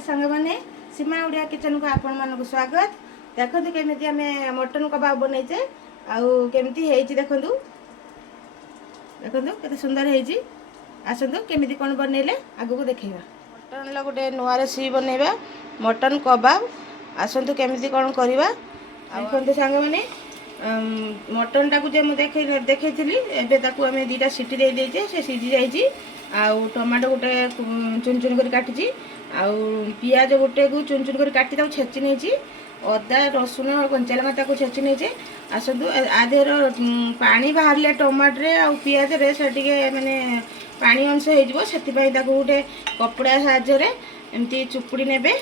सांग मैंने सीमा ओडिया किचन को आपण मानक स्वागत। देखो केमी आम मटन कबाब बनईचे आमती देखु देखु के सुंदर होती। आसतु केमी कौन बनइले आग को देखा मटन गोटे नुआ रेसिपी बनइबा मटन कबाब। आसतु केमी कौन करवा देखते सांग मैंने मटन टाक देखी आम दीटा सीटी दे देचे से सीझी जाइए। आउ टमाटो गोटे चुन चुन कर काटी आउ पियाज गोटे को चुन चुन कर काटी छेची नहीं अदा रसुण कंचा लंका ताको छेची नहीं। आसतु आधेर पानी बाहर टमाटरे आउ पियाज रे से माने पानी अंश हो गोटे कपड़ा साहाय्य एमती चुपुड़ी नेबे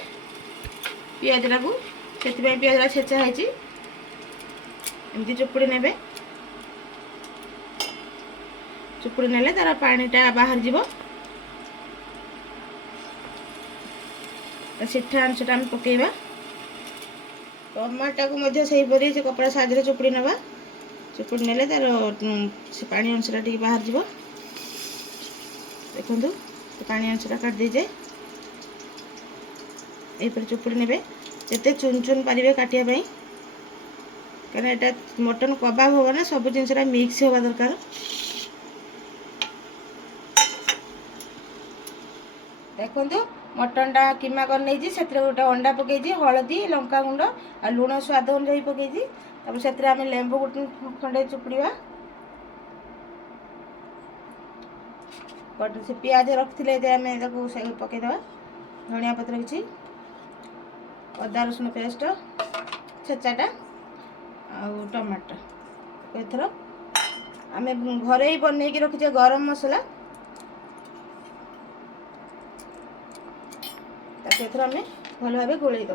पियाज टाकू से पियाज छेचा है एमती चुपुड़ी नेबे। चुपुड़ी नेले तार पानीटा बाहर जीवो सीठा अंशटा आम पकेबा। टमाटा को से कपड़ा साहाଯ୍य चुपुड़ी नवा चुपुड़ी नेले तार से पानी अंशटा टी बाहर जीवो। देखंतु पानी अंशटा काट दीजे एपर चुपुड़ी नेबे जते चुन चुन पारिबे काटिया पई कारण एटा मटन कबाब होगा ना सब जिनसरा मिक्स होगा दरकार। देखो मटन टा कीमा कर नहीं से गोटे अंडा पकई हलदी लंका गुंड आ लुण स्वाद अनुसार पकई से लेंबू गोटे खंडे चुपुड़ा से पियाज रखते आम पकईदे धनिया पत्र किसी अदा रसुण पेस्ट छेचाटा आ टमाटर एथर आम घरे ही बनई रखीचे गरम मसला एथर आम भल भाव गोलईदे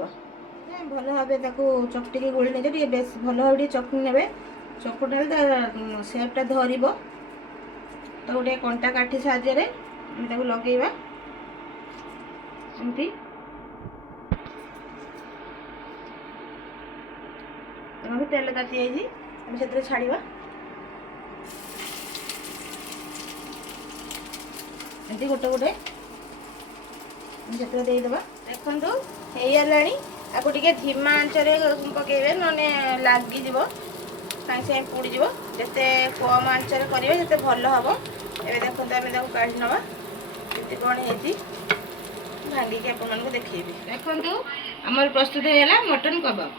भल भाव चकटिकी गोली नहीं बेस भल भाव चकनी ने चकुटा सेपटा धर तो गोटे कंटा काठी साहाय्य लगेगा एमती तेल ताती जाइए छाड़ा एमती गोटे गोटे से देदेबा। देखु होगा आपको टे धीमा आंचरे पकड़े नने लगिज सागे सागे पोड़ीज जिते कम आंचरे करेंगे जिते भल हम। ए देखो आम काढ़ी नवा ये कौन है भांगिकी आप देखेबी। देखो आमर प्रस्तुत होगा मटन कबाब।